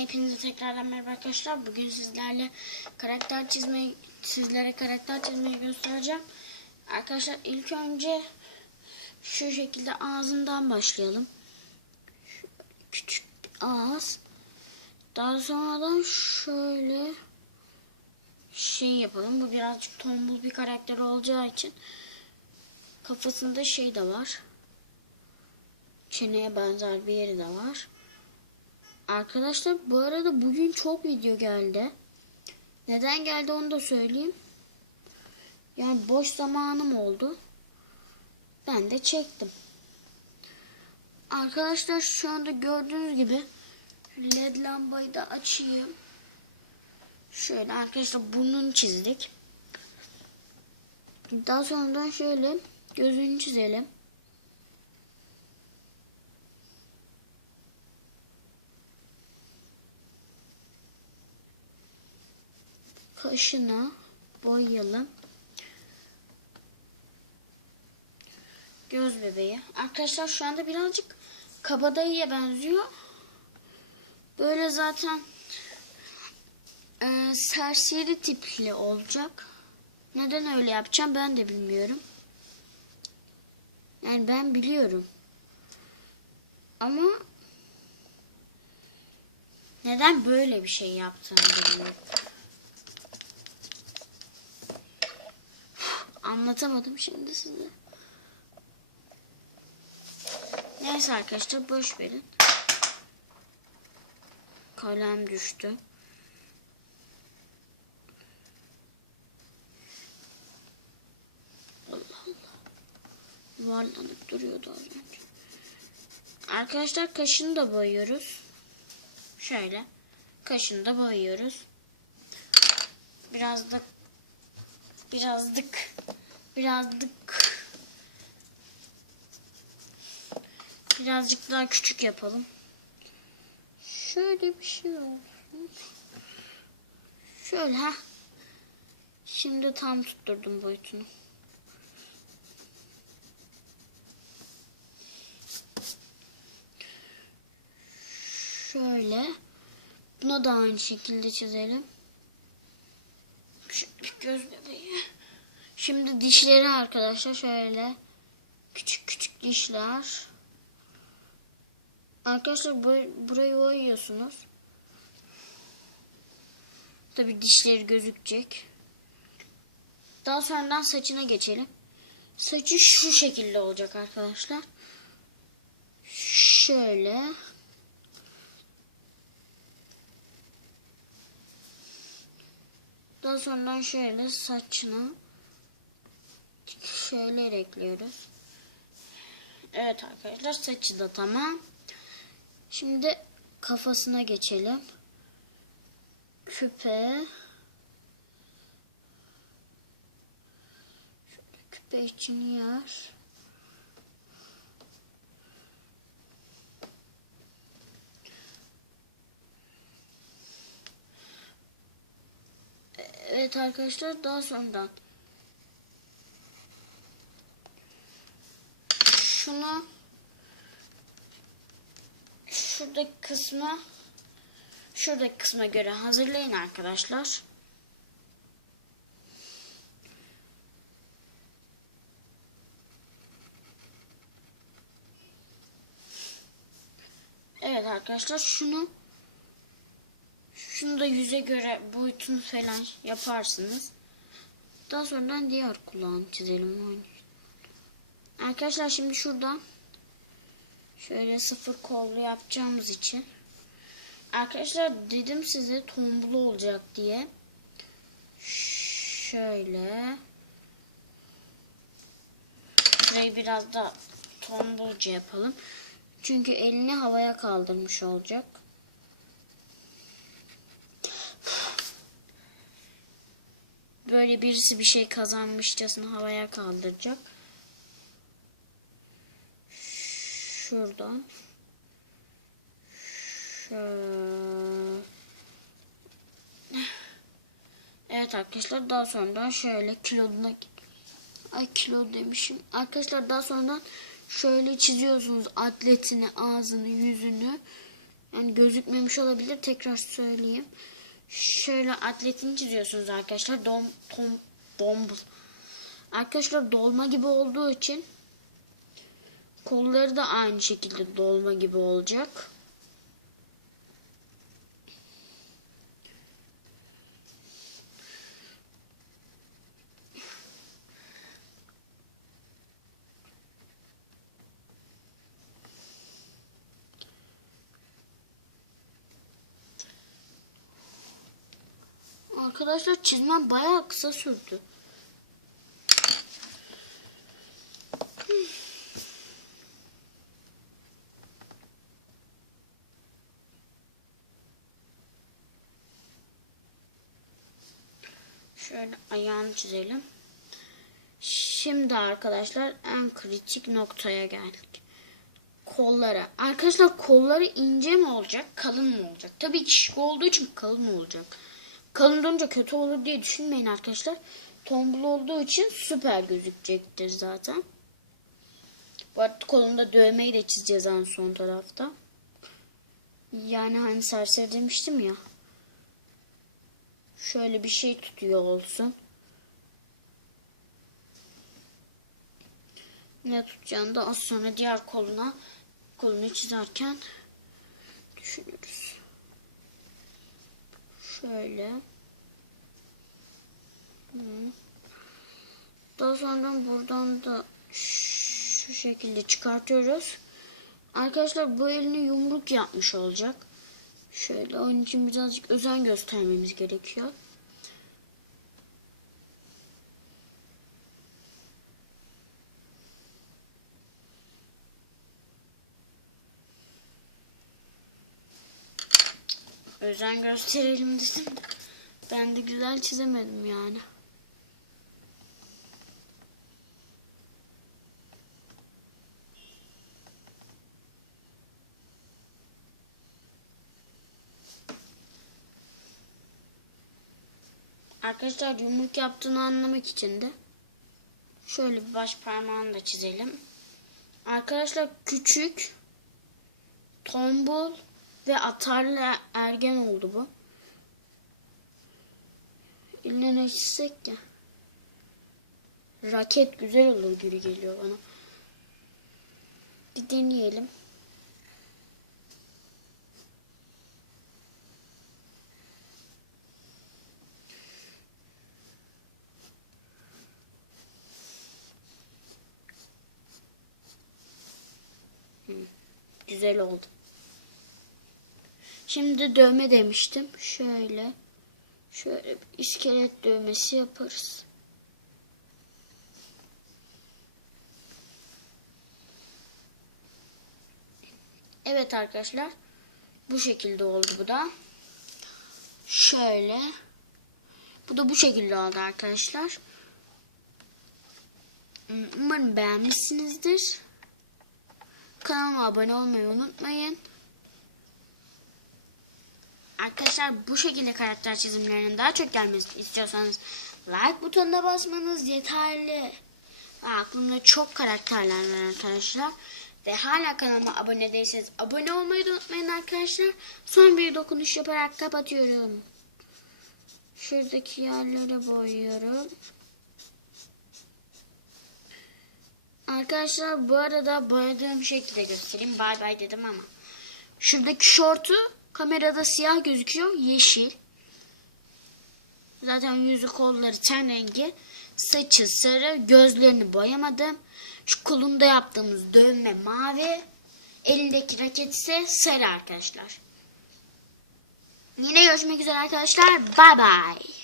Hepinize tekrardan merhaba arkadaşlar. Bugün sizlerle karakter çizmeyi, sizlere karakter çizmeyi göstereceğim. Arkadaşlar ilk önce şu şekilde ağzından başlayalım. Şöyle küçük ağız. Daha sonradan şöyle şey yapalım. Bu birazcık tombul bir karakter olacağı için kafasında şey de var. Çeneye benzer bir yeri de var. Arkadaşlar bu arada bugün çok video geldi. Neden geldi onu da söyleyeyim. Yani boş zamanım oldu. Ben de çektim. Arkadaşlar şu anda gördüğünüz gibi led lambayı da açayım. Şöyle arkadaşlar burnunu çizdik. Daha sonradan şöyle gözünü çizelim. Kaşına boyayalım. Göz bebeği. Arkadaşlar şu anda birazcık kabadayıya benziyor. Böyle zaten e, serseri tipli olacak. Neden öyle yapacağım ben de bilmiyorum. Yani ben biliyorum. Ama neden böyle bir şey yaptığını bilmiyorum. Anlatamadım şimdi size. Neyse arkadaşlar boş verin. Kalem düştü. Allah Allah. Yuvarlanıp duruyordu az önce. Arkadaşlar kaşını da boyuyoruz. Şöyle. Kaşını da boyuyoruz. Biraz da birazcık birazcık birazcık daha küçük yapalım. Şöyle bir şey olsun. Şöyle. Şimdi tam tutturdum boyutunu. Şöyle. Buna da aynı şekilde çizelim. Bir göz bebeği. Şimdi dişleri arkadaşlar şöyle küçük küçük dişler. Arkadaşlar bu- burayı boyuyorsunuz. Tabi dişleri gözükecek. Daha sonradan saçına geçelim. Saçı şu şekilde olacak arkadaşlar. Şöyle. Daha sonradan şöyle saçına şöyle ekliyoruz. Evet arkadaşlar saçı da tamam. Şimdi kafasına geçelim. Küpe. Şöyle küpe için yer. Evet arkadaşlar daha sonradan şunu şuradaki kısma şuradaki kısma göre hazırlayın arkadaşlar. Evet arkadaşlar şunu şunu da yüze göre boyutunu falan yaparsınız. Daha sonra diğer kulağını çizelim. Arkadaşlar şimdi şuradan şöyle sıfır kollu yapacağımız için arkadaşlar dedim size tombul olacak diye şöyle şurayı biraz da tombulca yapalım. Çünkü elini havaya kaldırmış olacak. Böyle birisi bir şey kazanmışçasına havaya kaldıracak. Şuradan. Şöyle. Evet arkadaşlar daha sonra şöyle kiloduna ay kilo demişim. Arkadaşlar daha sonra şöyle çiziyorsunuz atletini, ağzını, yüzünü. Yani gözükmemiş olabilir. Tekrar söyleyeyim. Şöyle atletini çiziyorsunuz arkadaşlar. Dom, tom, dombul. Arkadaşlar dolma gibi olduğu için kolları da aynı şekilde dolma gibi olacak. Arkadaşlar çizmem bayağı kısa sürdü. Şöyle ayağını çizelim. Şimdi arkadaşlar en kritik noktaya geldik. Kollara. Arkadaşlar kolları ince mi olacak, kalın mı olacak? Tabii ki şık olduğu için kalın olacak. Kalın olunca kötü olur diye düşünmeyin arkadaşlar. Tombul olduğu için süper gözükecektir zaten. Bu arada kolunda dövmeyi de çizeceğiz en son tarafta. Yani hani serseri demiştim ya. Şöyle bir şey tutuyor olsun. Ne tutacağını da az sonra diğer koluna kolunu çizerken düşünürüz. Şöyle. Daha sonra buradan da şu şekilde çıkartıyoruz. Arkadaşlar bu elini yumruk yapmış olacak. Şöyle onun için birazcık özen göstermemiz gerekiyor. Özen gösterelim dedim de ben de güzel çizemedim yani. Arkadaşlar yumruk yaptığını anlamak için de şöyle bir baş parmağını da çizelim. Arkadaşlar küçük, tombul ve atarlı ergen oldu bu. Eline ne çizsek ya. Raket güzel olur gibi geliyor bana. Bir deneyelim. Güzel oldu. Şimdi dövme demiştim. Şöyle. Şöyle bir iskelet dövmesi yaparız. Evet arkadaşlar. Bu şekilde oldu bu da. Şöyle. Bu da bu şekilde oldu arkadaşlar. Umarım beğenmişsinizdir. Kanalıma abone olmayı unutmayın. Arkadaşlar bu şekilde karakter çizimlerinin daha çok gelmesini istiyorsanız like butonuna basmanız yeterli. Aklımda çok karakterler var arkadaşlar. Ve hala kanalıma abone değilseniz abone olmayı da unutmayın arkadaşlar. Son bir dokunuş yaparak kapatıyorum. Şuradaki yerlere boyuyorum. Arkadaşlar bu arada boyadığım şekilde göstereyim. Bay bay dedim ama. Şuradaki şortu Kamerada siyah gözüküyor. Yeşil. Zaten yüzü kolları ten rengi. Saçı sarı. Gözlerini boyamadım. Şu kolunda yaptığımız dövme mavi. Elindeki raket ise sarı arkadaşlar. Yine görüşmek üzere arkadaşlar. Bay bay.